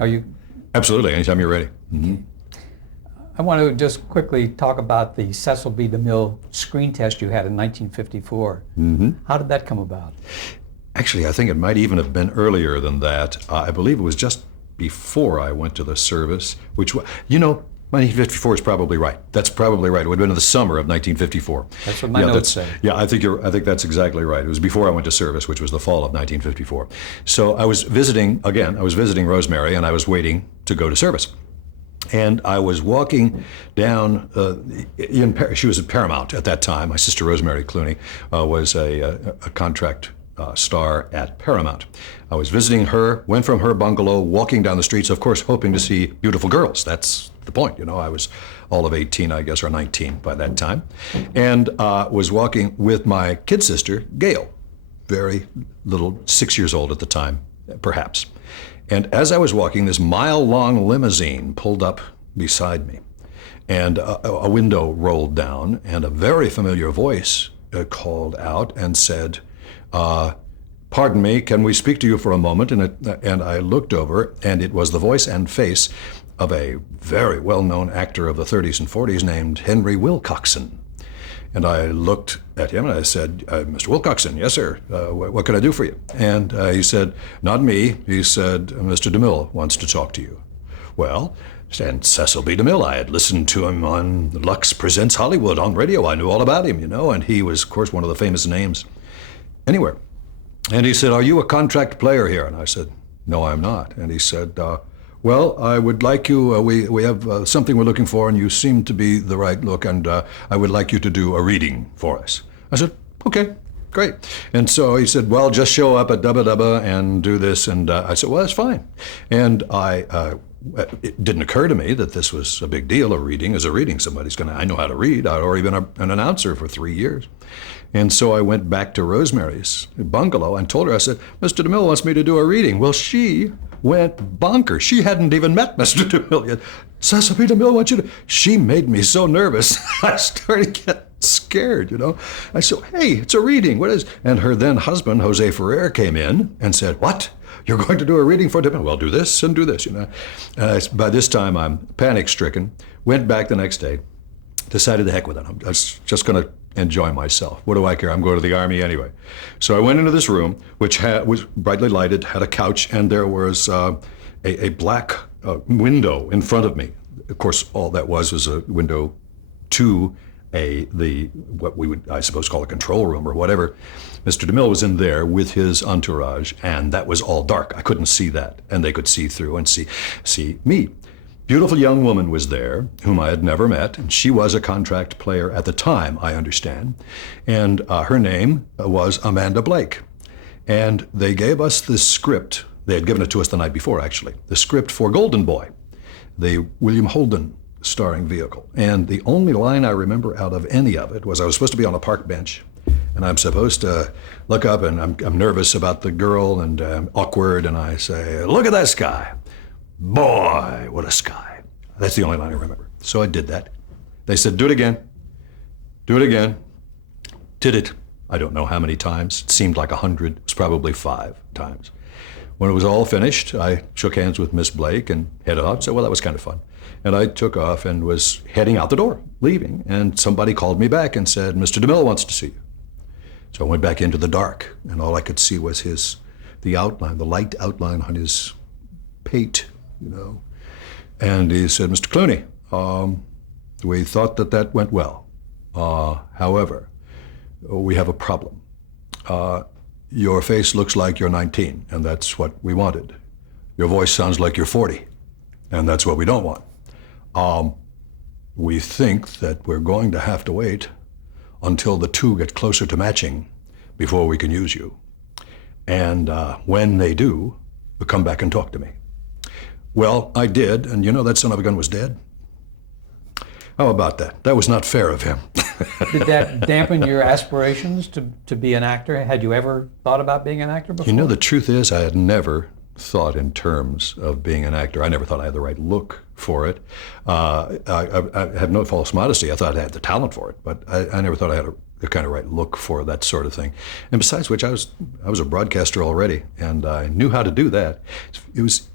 Are you? Absolutely, anytime you're ready. Mm-hmm. I want to just quickly talk about the Cecil B. DeMille screen test you had in 1954. Mm-hmm. How did that come about? Actually, I think it might even have been earlier than that. I believe it was just before I went to the service, which, 1954 is probably right. That's probably right. It would have been in the summer of 1954. That's what my notes say. Yeah, I think that's exactly right. It was before I went to service, which was the fall of 1954. So I was visiting Rosemary, and I was waiting to go to service. And I was walking down, she was at Paramount at that time. My sister Rosemary Clooney was a contract star at Paramount. I was visiting her, went from her bungalow, walking down the streets, of course, hoping to see beautiful girls. That's the point, I was all of 18, I guess, or 19 by that time. And was walking with my kid sister, Gail, very little, 6 years old at the time, perhaps. And as I was walking, this mile-long limousine pulled up beside me, and a window rolled down, and a very familiar voice called out and said, "Pardon me, can we speak to you for a moment?" And I looked over, and it was the voice and face of a very well-known actor of the 30s and 40s named Henry Wilcoxon. And I looked at him and I said, "Mr. Wilcoxon, yes, sir. What can I do for you?" And he said, "Not me." He said, "Mr. DeMille wants to talk to you." Well, and Cecil B. DeMille, I had listened to him on Lux Presents Hollywood on radio. I knew all about him, and he was, of course, one of the famous names anywhere. And he said, "Are you a contract player here?" And I said, "No, I'm not." And he said, "Well, I would like you, we have something we're looking for, and you seem to be the right look, and I would like you to do a reading for us." I said, "Okay, great." And so he said, "Well, just show up at Dubba and do this." And I said, "Well, that's fine." And it didn't occur to me that this was a big deal. A reading is a reading. I know how to read. I'd already been an announcer for 3 years. And so I went back to Rosemary's bungalow and told her, I said, "Mr. DeMille wants me to do a reading." Well, she went bonkers. She hadn't even met Mr. DeMille yet. "Cecil B. DeMille wants you to..." She made me so nervous. I started to get scared, I said, "Hey, it's a reading. What is..." And her then husband, Jose Ferrer, came in and said, "What? You're going to do a reading for DeMille? Well, do this and do this, By this time, I'm panic-stricken. Went back the next day, decided the heck with it. I was just going to enjoy myself. What do I care? I'm going to the Army anyway. So I went into this room, which was brightly lighted, had a couch, and there was a black window in front of me. Of course, all that was a window to what we would, I suppose, call a control room or whatever. Mr. DeMille was in there with his entourage, and that was all dark. I couldn't see that, and they could see through and see me. Beautiful young woman was there, whom I had never met, and she was a contract player at the time, I understand, and her name was Amanda Blake. And they gave us this script. They had given it to us the night before, actually, the script for Golden Boy, the William Holden starring vehicle. And the only line I remember out of any of it was I was supposed to be on a park bench, and I'm supposed to look up, and I'm nervous about the girl, and I'm awkward, and I say, "Look at that sky. Boy, what a sky." That's the only line I remember. So I did that. They said, "Do it again. Do it again." Did it, I don't know how many times. It seemed like 100. It was probably 5 times. When it was all finished, I shook hands with Miss Blake and headed off. So, well, that was kind of fun. And I took off and was heading out the door, leaving. And somebody called me back and said, "Mr. DeMille wants to see you." So I went back into the dark, and all I could see was the outline, the light outline on his pate, And he said, "Mr. Clooney, we thought that went well. However, we have a problem. Your face looks like you're 19, and that's what we wanted. Your voice sounds like you're 40, and that's what we don't want. We think that we're going to have to wait until the two get closer to matching before we can use you. And when they do, come back and talk to me." Well, I did, and that son of a gun was dead. How about that? That was not fair of him. Did that dampen your aspirations to be an actor? Had you ever thought about being an actor before? The truth is I had never thought in terms of being an actor. I never thought I had the right look for it. I have no false modesty. I thought I had the talent for it, but I never thought I had the kind of right look for that sort of thing. And besides which, I was a broadcaster already, and I knew how to do that. It was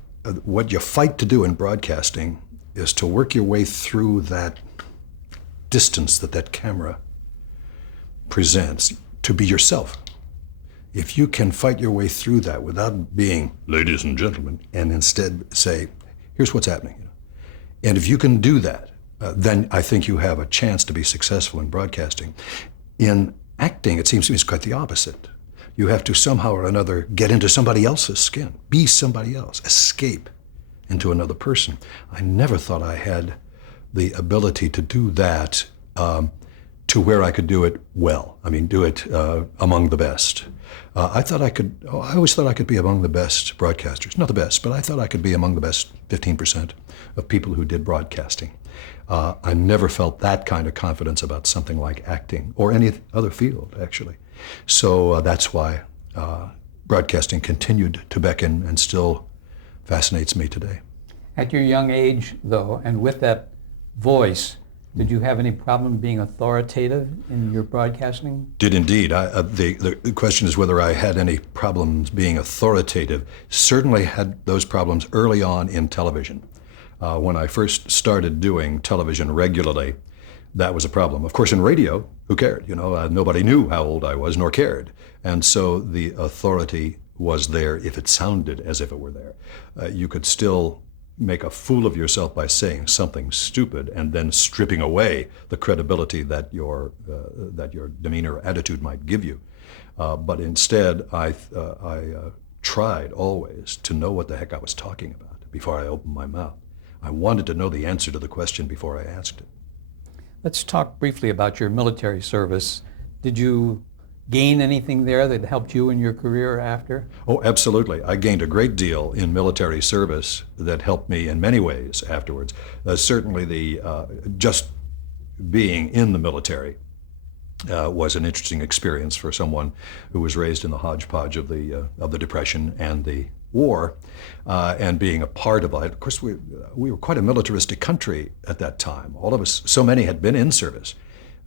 what you fight to do in broadcasting is to work your way through that distance that camera presents to be yourself. If you can fight your way through that without being ladies and gentlemen, and instead say, here's what's happening. And if you can do that, then I think you have a chance to be successful in broadcasting. In acting, it seems to me it's quite the opposite. You have to somehow or another get into somebody else's skin, be somebody else, escape into another person. I never thought I had the ability to do that to where I could do it well. I mean, do it among the best. I always thought I could be among the best broadcasters. Not the best, but I thought I could be among the best 15% of people who did broadcasting. I never felt that kind of confidence about something like acting or any other field, actually. So that's why broadcasting continued to beckon and still fascinates me today. At your young age, though, and with that voice, did you have any problem being authoritative in your broadcasting? Did indeed. The question is whether I had any problems being authoritative. Certainly had those problems early on in television. When I first started doing television regularly, that was a problem. Of course, in radio, who cared? Nobody knew how old I was, nor cared. And so the authority was there if it sounded as if it were there. You could still make a fool of yourself by saying something stupid and then stripping away the credibility that your demeanor or attitude might give you. But instead, I tried always to know what the heck I was talking about before I opened my mouth. I wanted to know the answer to the question before I asked it. Let's talk briefly about your military service. Did you gain anything there that helped you in your career after? Oh, absolutely. I gained a great deal in military service that helped me in many ways afterwards. Certainly just being in the military was an interesting experience for someone who was raised in the hodgepodge of the Depression and the war, and being a part of it. Of course, we were quite a militaristic country at that time. All of us, so many had been in service.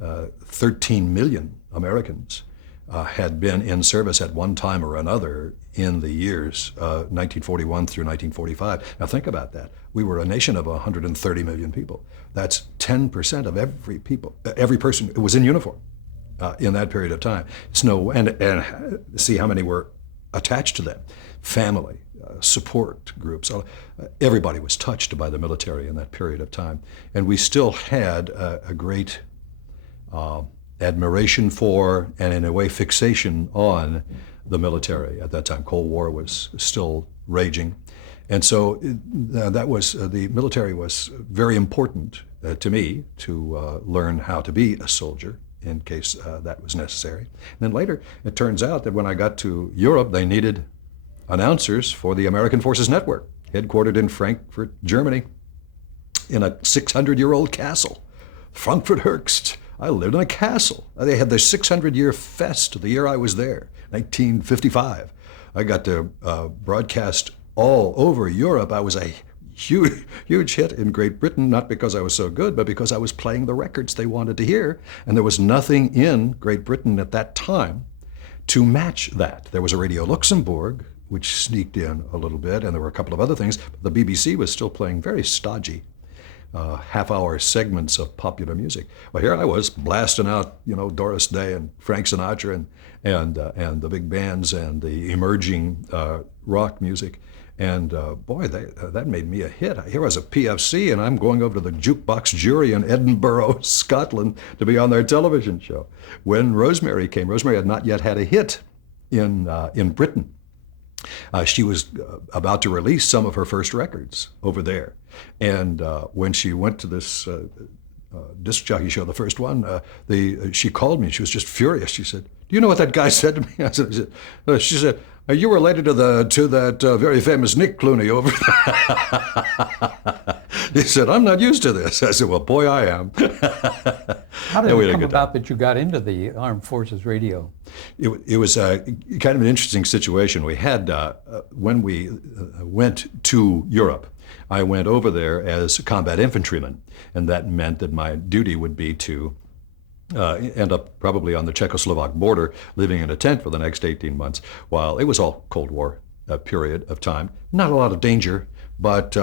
13 million Americans had been in service at one time or another in the years 1941 through 1945. Now think about that. We were a nation of 130 million people. That's 10% of every person who was in uniform in that period of time. And see how many were attached to them. Family, support groups. Everybody was touched by the military in that period of time. And we still had a great admiration for, and in a way fixation on, the military at that time. Cold War was still raging. And so the military was very important to me to learn how to be a soldier in case that was necessary. And then later, it turns out that when I got to Europe, they needed announcers for the American Forces Network, headquartered in Frankfurt, Germany, in a 600-year-old castle, Frankfurt Höchst. I lived in a castle. They had their 600-year fest the year I was there, 1955. I got to broadcast all over Europe. I was a huge hit in Great Britain, not because I was so good, but because I was playing the records they wanted to hear. And there was nothing in Great Britain at that time to match that. There was a Radio Luxembourg, which sneaked in a little bit, and there were a couple of other things. But the BBC was still playing very stodgy half-hour segments of popular music. Well, here I was blasting out, Doris Day and Frank Sinatra and the big bands and the emerging rock music. And boy, that made me a hit. Here was a PFC, and I'm going over to the jukebox jury in Edinburgh, Scotland, to be on their television show. When Rosemary came, Rosemary had not yet had a hit in Britain. She was about to release some of her first records over there. And when she went to this disc jockey show, the first one, she called me. She was just furious. She said, "Do you know what that guy said to me?" She said, "Are you related to that very famous Nick Clooney over there?" He said, "I'm not used to this." I said, "Well, boy, I am." How did it come about that you got into the Armed Forces Radio? It was kind of an interesting situation. We had, when we went to Europe, I went over there as a combat infantryman, and that meant that my duty would be to end up probably on the Czechoslovak border, living in a tent for the next 18 months, while it was all Cold War period of time. Not a lot of danger, but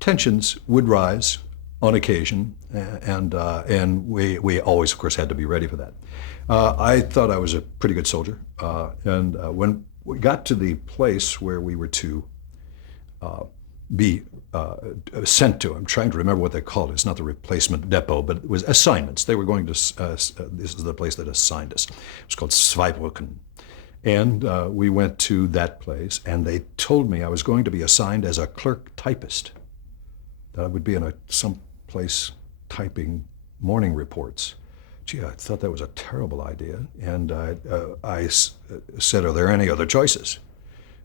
tensions would rise on occasion, and we always, of course, had to be ready for that. I thought I was a pretty good soldier, and when we got to the place where we were to be sent to, I'm trying to remember what they called it. It's not the replacement depot, but it was assignments. They were going to, this is the place that assigned us. It was called Zweibrücken. And we went to that place, and they told me I was going to be assigned as a clerk typist, that I would be in some place typing morning reports. Gee, I thought that was a terrible idea. And I said, are there any other choices?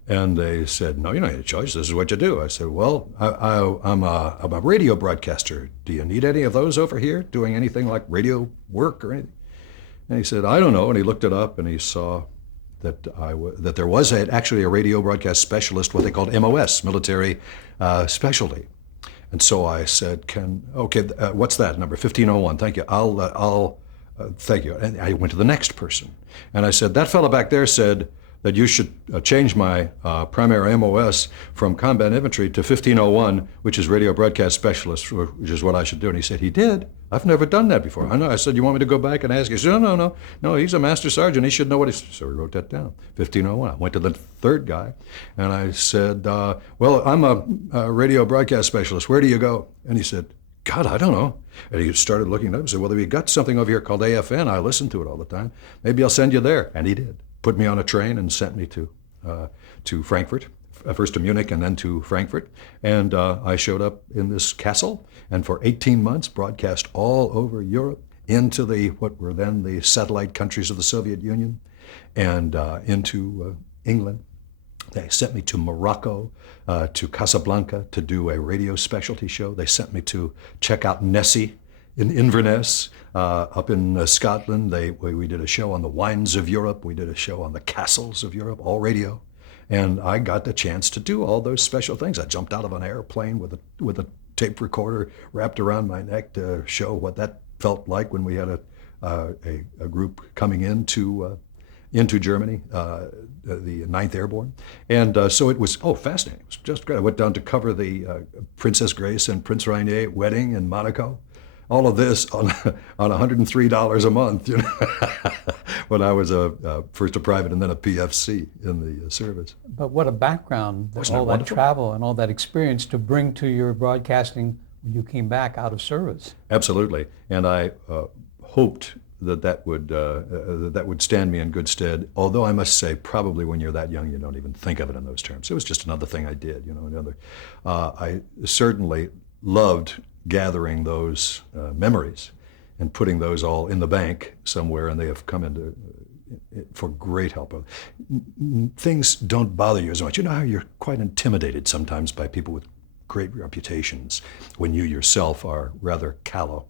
And they said, no, you don't need a choice. This is what you do. I said, well, I'm a radio broadcaster. Do you need any of those over here doing anything like radio work or anything? And he said, I don't know. And he looked it up, and he saw that that there was actually a radio broadcast specialist, what they called MOS, military specialty. And so I said, what's that number? 1501. Thank you. I'll thank you. And I went to the next person, and I said, that fellow back there said that you should change my primary MOS from combat infantry to 1501, which is radio broadcast specialist, which is what I should do. And he said, he did? I've never done that before. I know. I said, you want me to go back and ask? He said, no, he's a master sergeant. He should know what he's... So we wrote that down, 1501. I went to the third guy, and I said, well, I'm a radio broadcast specialist. Where do you go? And he said, God, I don't know. And he started looking it up and said, well, we got something over here called AFN. I listen to it all the time. Maybe I'll send you there. And he did. Put me on a train and sent me to Frankfurt, first to Munich and then to Frankfurt. And I showed up in this castle, and for 18 months broadcast all over Europe into what were then the satellite countries of the Soviet Union, and into England. They sent me to Morocco, to Casablanca to do a radio specialty show. They sent me to check out Nessie in Inverness, up in Scotland. We did a show on the wines of Europe. We did a show on the castles of Europe, all radio. And I got the chance to do all those special things. I jumped out of an airplane with a tape recorder wrapped around my neck to show what that felt like when we had a group coming into Germany, the 9th Airborne. And so it was, fascinating. It was just great. I went down to cover the Princess Grace and Prince Rainier wedding in Monaco. All of this on $103 a month, when I was first a private and then a PFC in the service. But what a background, all that travel and all that experience to bring to your broadcasting when you came back out of service. Absolutely. And I hoped that would stand me in good stead. Although I must say, probably when you're that young, you don't even think of it in those terms. It was just another thing I did, I certainly loved gathering those memories and putting those all in the bank somewhere, and they have come into for great help. Things don't bother you as much. You know how you're quite intimidated sometimes by people with great reputations when you yourself are rather callow.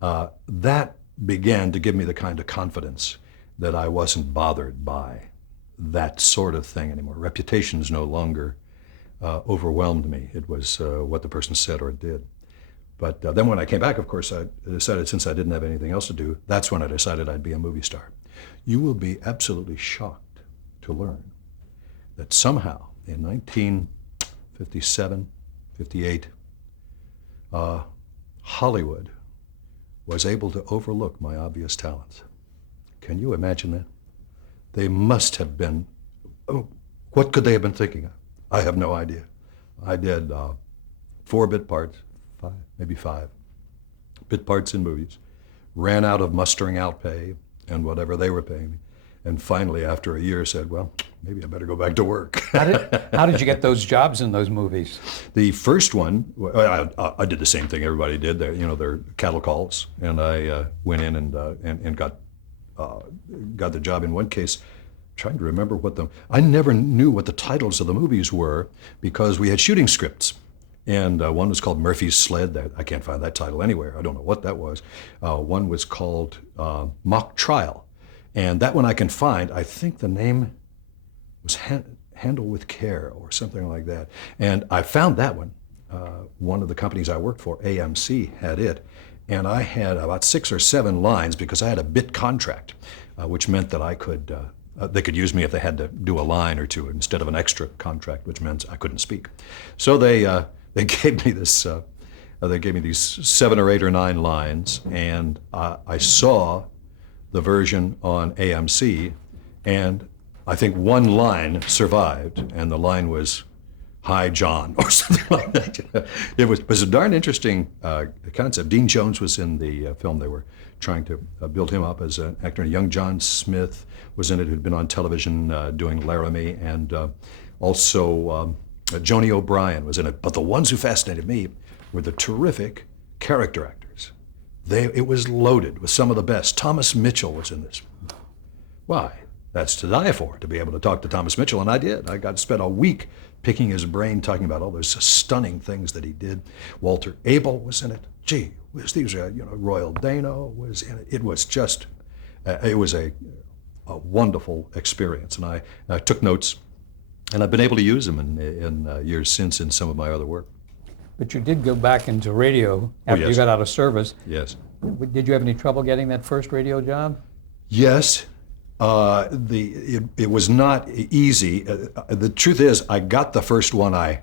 That began to give me the kind of confidence that I wasn't bothered by that sort of thing anymore. Reputations no longer overwhelmed me. It was what the person said or did. But then when I came back, of course, I decided, since I didn't have anything else to do, that's when I decided I'd be a movie star. You will be absolutely shocked to learn that somehow in 1957, 58, Hollywood was able to overlook my obvious talents. Can you imagine that? They must have been, what could they have been thinking of? I have no idea. I did 4 bit parts, 5 bit parts in movies, ran out of mustering out pay and whatever they were paying me, and finally, after a year, said, well, maybe I better go back to work. How did you get those jobs in those movies? The first one, I did the same thing everybody did. They're cattle calls, and I went in and got the job in one case. Trying to remember I never knew what the titles of the movies were because we had shooting scripts. And one was called Murphy's Sled. I can't find that title anywhere. I don't know what that was. One was called Mock Trial. And that one I can find. I think the name was Handle with Care or something like that. And I found that one. One of the companies I worked for, AMC, had it. And I had about 6 or 7 lines because I had a bit contract, which meant that I could they could use me if they had to do a line or two instead of an extra contract, which meant I couldn't speak. So they gave me this. They gave me these 7 or 8 or 9 lines, and I saw the version on AMC, and I think one line survived, and the line was "Hi, John," or something like that. It was a darn interesting concept. Dean Jones was in the film. They were trying to build him up as an actor. And young John Smith was in it, who'd been on television doing Laramie, and also Joni O'Brien was in it. But the ones who fascinated me were the terrific character actors. It was loaded with some of the best. Thomas Mitchell was in this. Why? That's to die for, to be able to talk to Thomas Mitchell, and I did. I got to spend a week picking his brain, talking about all those stunning things that he did. Walter Abel was in it. Gee, these are, Royal Dano was in it. It was just, it was a wonderful experience, and I took notes, and I've been able to use them in years since in some of my other work. But you did go back into radio after yes. you got out of service. Yes. Did you have any trouble getting that first radio job? Yes. It was not easy. The truth is, I got the first one I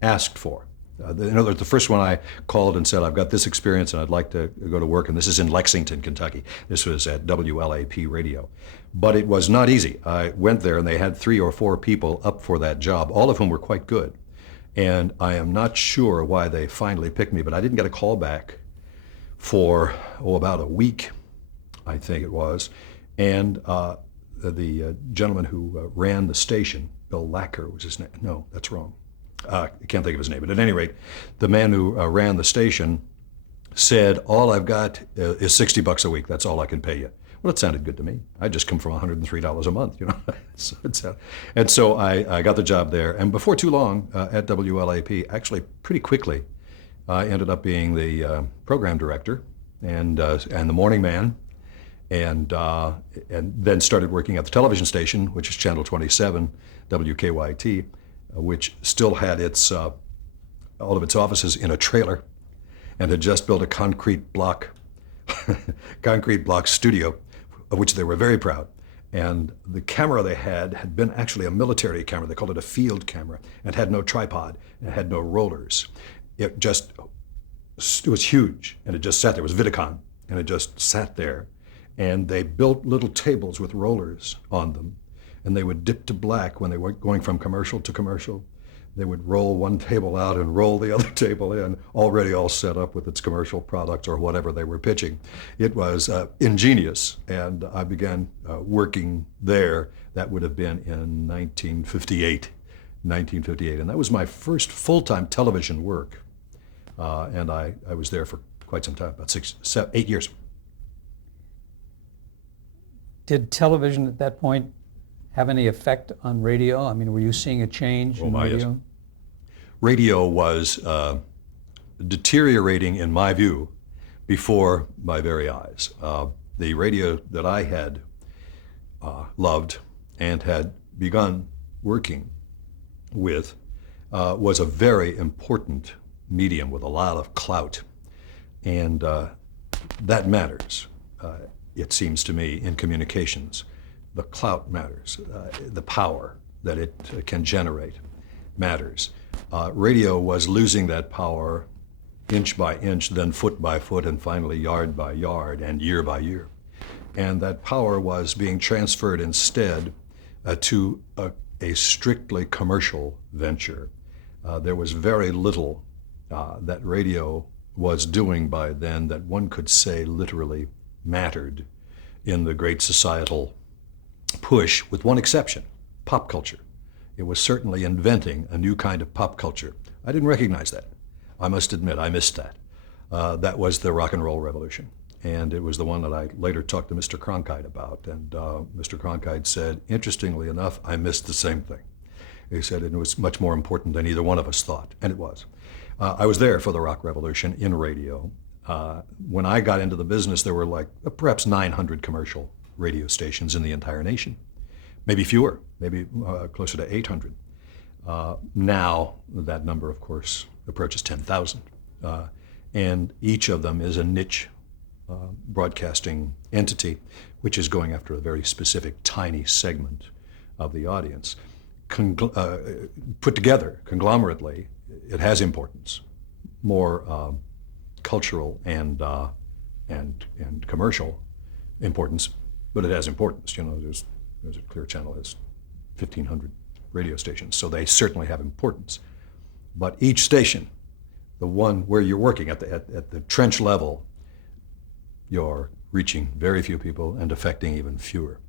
asked for. In other words, the first one I called and said, I've got this experience and I'd like to go to work, and this is in Lexington, Kentucky. This was at WLAP radio. But it was not easy. I went there and they had 3 or 4 people up for that job, all of whom were quite good. And I am not sure why they finally picked me, but I didn't get a call back for, about a week, I think it was. And the gentleman who ran the station, Bill Lacker was his name. No, that's wrong. I can't think of his name. But at any rate, the man who ran the station said, all I've got is $60 a week. That's all I can pay you. Well, it sounded good to me. I just come from $103 a month, And so I got the job there. And before too long, at WLAP, actually pretty quickly, I ended up being the program director and the morning man, and then started working at the television station, which is Channel 27, WKYT, which still had all of its offices in a trailer, and had just built a concrete block studio, of which they were very proud. And the camera they had been actually a military camera. They called it a field camera, and had no tripod, and had no rollers. It was huge, and it just sat there. It was Vidicon, and it just sat there. And they built little tables with rollers on them, and they would dip to black when they were going from commercial to commercial. They would roll one table out and roll the other table in, already all set up with its commercial products or whatever they were pitching. It was ingenious, and I began working there. That would have been in 1958, and that was my first full-time television work. And I was there for quite some time, about 8 years. Did television at that point have any effect on radio? I mean, were you seeing a change in radio? Yes. Radio was deteriorating, in my view, before my very eyes. The radio that I had loved and had begun working with was a very important medium with a lot of clout, and that matters. It seems to me, in communications. The clout matters. The power that it can generate matters. Radio was losing that power inch by inch, then foot by foot, and finally yard by yard and year by year. And that power was being transferred instead to a strictly commercial venture. There was very little that radio was doing by then that one could say literally mattered in the great societal push, with one exception: pop culture. It was certainly inventing a new kind of pop culture. I didn't recognize that. I must admit, I missed that. That was the rock and roll revolution. And it was the one that I later talked to Mr. Cronkite about. And Mr. Cronkite said, interestingly enough, I missed the same thing. He said it was much more important than either one of us thought, and it was. I was there for the rock revolution in radio. When I got into the business, there were like perhaps 900 commercial radio stations in the entire nation. Maybe fewer, maybe closer to 800. Now that number, of course, approaches 10,000. And each of them is a niche broadcasting entity, which is going after a very specific, tiny segment of the audience. Put together, conglomerately, it has importance, more cultural and commercial importance, but it has importance. You know, there's a Clear Channel has 1,500 radio stations, so they certainly have importance. But each station, the one where you're working at the trench level, you're reaching very few people and affecting even fewer.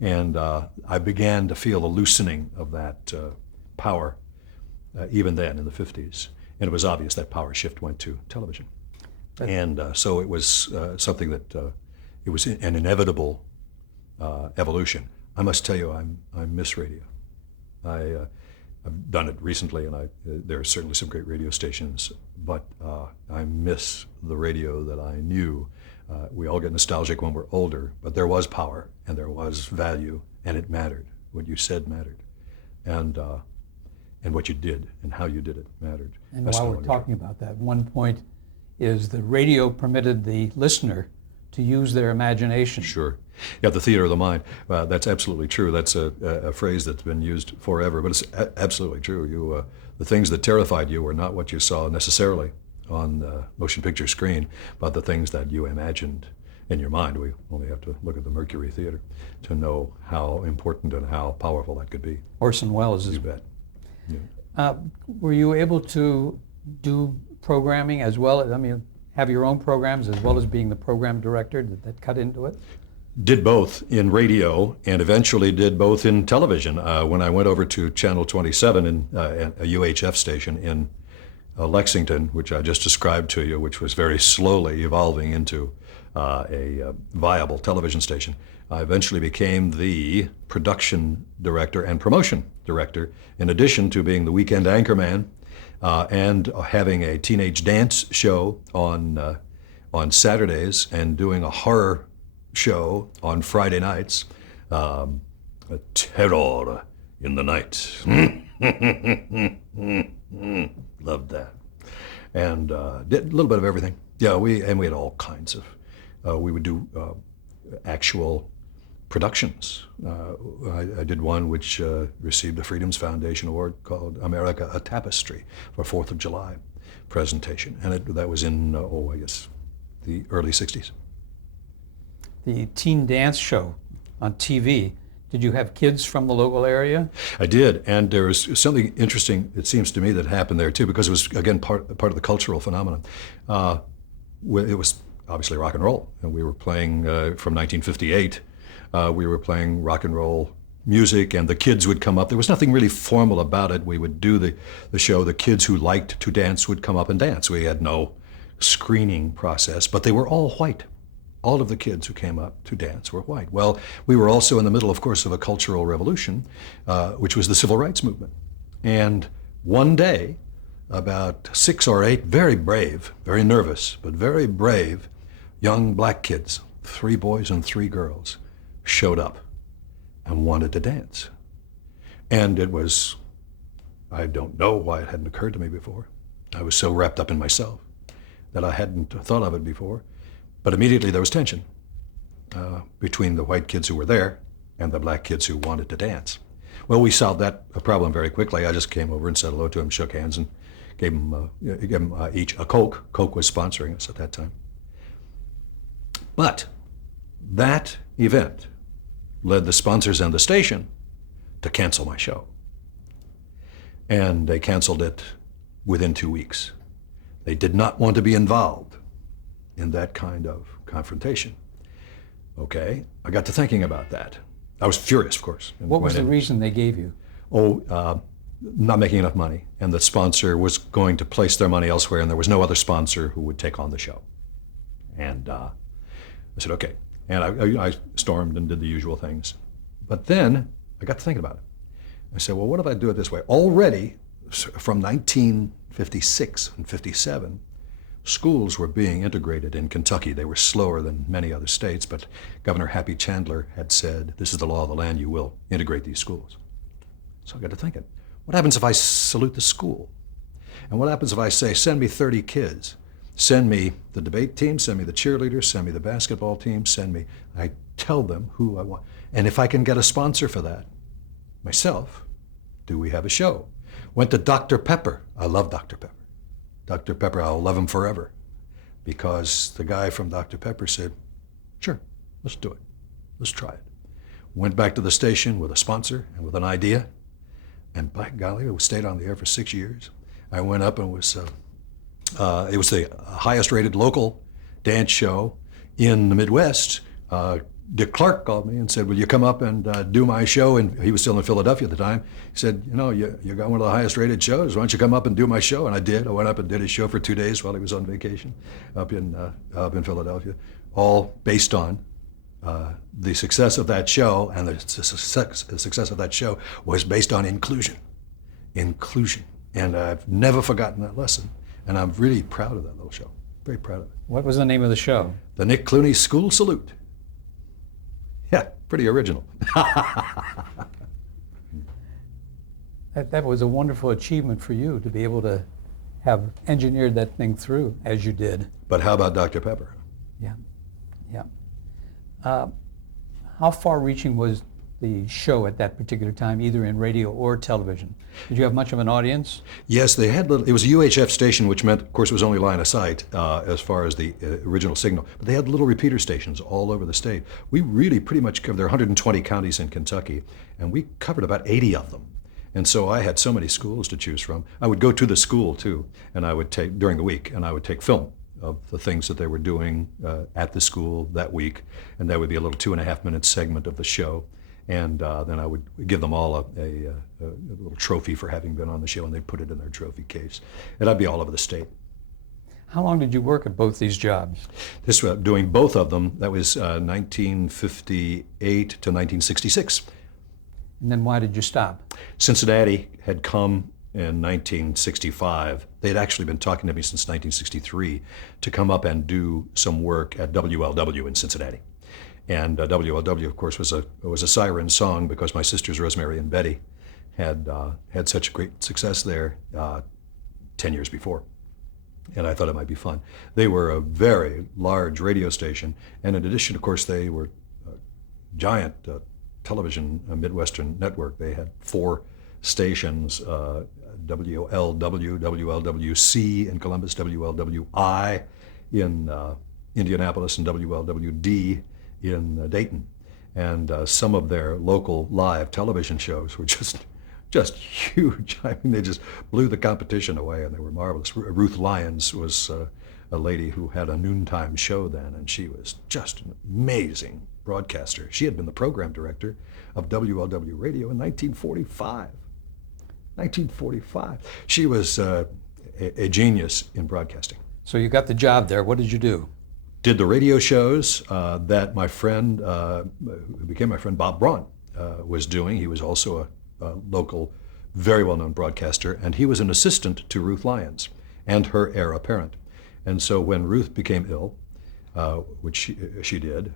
And I began to feel the loosening of that power even then in the 50s. And it was obvious that power shift went to television. And so it was something that, it was an inevitable evolution. I must tell you, I miss radio. I've done it recently, and there are certainly some great radio stations, but I miss the radio that I knew. We all get nostalgic when we're older, but there was power, and there was value, and it mattered. What you said mattered, and what you did and how you did it mattered. And while we're talking about that, one point is the radio permitted the listener to use their imagination. Sure. Yeah, the theater of the mind. That's absolutely true. That's a phrase that's been used forever, but it's absolutely true. The things that terrified you were not what you saw necessarily on the motion picture screen, but the things that you imagined in your mind. We only have to look at the Mercury Theater to know how important and how powerful that could be. Orson Welles is. You bet. Yeah. Were you able to do programming as well? Have your own programs as well as being the program director? Did that cut into it? Did both in radio and eventually did both in television. When I went over to Channel 27, in a UHF station in Lexington, which I just described to you, which was very slowly evolving into a viable television station, I eventually became the production director and promotion director, in addition to being the weekend anchorman and having a teenage dance show on Saturdays and doing a horror show on Friday nights, a terror in the night. Loved that. And did a little bit of everything. Yeah, we had all kinds of, we would do actual productions. I did one which received the Freedoms Foundation Award called America, a Tapestry, for 4th of July presentation. And that was in, I guess, the early 60s. The teen dance show on TV, did you have kids from the local area? I did, and there was something interesting, it seems to me, that happened there too, because it was, again, part of the cultural phenomenon. It was obviously rock and roll, and we were playing from 1958. We were playing rock and roll music, and the kids would come up. There was nothing really formal about it. We would do the show. The kids who liked to dance would come up and dance. We had no screening process, but they were all white. All of the kids who came up to dance were white. Well, we were also in the middle, of course, of a cultural revolution, which was the civil rights movement. And one day, about 6 or 8 very brave, very nervous, but very brave young black kids, 3 boys and 3 girls, showed up and wanted to dance. And it was, I don't know why it hadn't occurred to me before. I was so wrapped up in myself that I hadn't thought of it before. But immediately there was tension between the white kids who were there and the black kids who wanted to dance. Well, we solved that problem very quickly. I just came over and said hello to them, shook hands, and gave them each a Coke. Coke was sponsoring us at that time. But that event led the sponsors and the station to cancel my show. And they canceled it within 2 weeks. They did not want to be involved in that kind of confrontation. Okay, I got to thinking about that. I was furious, of course. What was the reason they gave you? Not making enough money, and the sponsor was going to place their money elsewhere, and there was no other sponsor who would take on the show. And I said, okay. And I stormed and did the usual things. But then I got to thinking about it. I said, well, what if I do it this way? Already, from 1956 and 57, schools were being integrated in Kentucky. They were slower than many other states, but Governor Happy Chandler had said, this is the law of the land, you will integrate these schools. So I got to thinking, what happens if I salute the school? And what happens if I say, send me 30 kids, send me the debate team, send me the cheerleaders, send me the basketball team, I tell them who I want. And if I can get a sponsor for that, myself, do we have a show? Went to Dr. Pepper. I love Dr. Pepper. Dr. Pepper, I'll love him forever. Because the guy from Dr. Pepper said, sure, let's do it. Let's try it. Went back to the station with a sponsor and with an idea. And by golly, we stayed on the air for 6 years. I went up and it was the highest rated local dance show in the Midwest. Dick Clark called me and said, will you come up and do my show? And he was still in Philadelphia at the time. He said, you got one of the highest rated shows. Why don't you come up and do my show? And I did. I went up and did his show for 2 days while he was on vacation up in Philadelphia, all based on the success of that show. And the success of that show was based on inclusion. Inclusion. And I've never forgotten that lesson. And I'm really proud of that little show. Very proud of it. What was the name of the show? The Nick Clooney School Salute. Yeah, pretty original. That was a wonderful achievement for you to be able to have engineered that thing through as you did. But how about Dr. Pepper? Yeah, yeah. How far-reaching was the show at that particular time, either in radio or television? Did you have much of an audience? Yes, they had it was a UHF station, which meant, of course, it was only line of sight as far as the original signal. But they had little repeater stations all over the state. We really pretty much covered, there are 120 counties in Kentucky, and we covered about 80 of them. And so I had so many schools to choose from. I would go to the school, too, and I would take, during the week, and I would take film of the things that they were doing at the school that week. And that would be a little 2.5-minute segment of the show. And then I would give them all a little trophy for having been on the show, and they'd put it in their trophy case. And I'd be all over the state. How long did you work at both these jobs? Doing both of them, that was 1958 to 1966. And then why did you stop? Cincinnati had come in 1965. They had actually been talking to me since 1963 to come up and do some work at WLW in Cincinnati. And WLW, of course, was a siren song because my sisters Rosemary and Betty had such great success there 10 years before. And I thought it might be fun. They were a very large radio station, and in addition, of course, they were a giant television Midwestern network. They had 4 stations, WLW, WLWC in Columbus, WLWI in Indianapolis, and WLWD in Dayton. And some of their local live television shows were just huge. I mean, they just blew the competition away, and they were marvelous. Ruth Lyons was a lady who had a noontime show then, and she was just an amazing broadcaster. She had been the program director of WLW Radio in 1945. 1945. She was a genius in broadcasting. So you got the job there. What did you do? Did the radio shows that my friend, who became my friend Bob Braun, was doing. He was also a local, very well-known broadcaster, and he was an assistant to Ruth Lyons and her heir apparent. And so when Ruth became ill, which she did,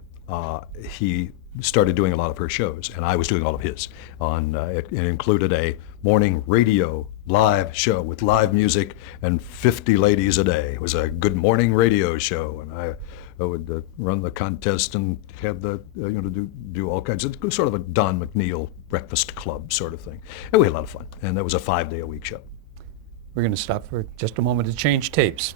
he started doing a lot of her shows, and I was doing all of his. It included a morning radio live show with live music and 50 ladies a day. It was a good morning radio show, and I would run the contest and have do all kinds of sort of a Don McNeil breakfast club sort of thing. And we had a lot of fun, and that was a 5-day-a-week show. We're going to stop for just a moment to change tapes.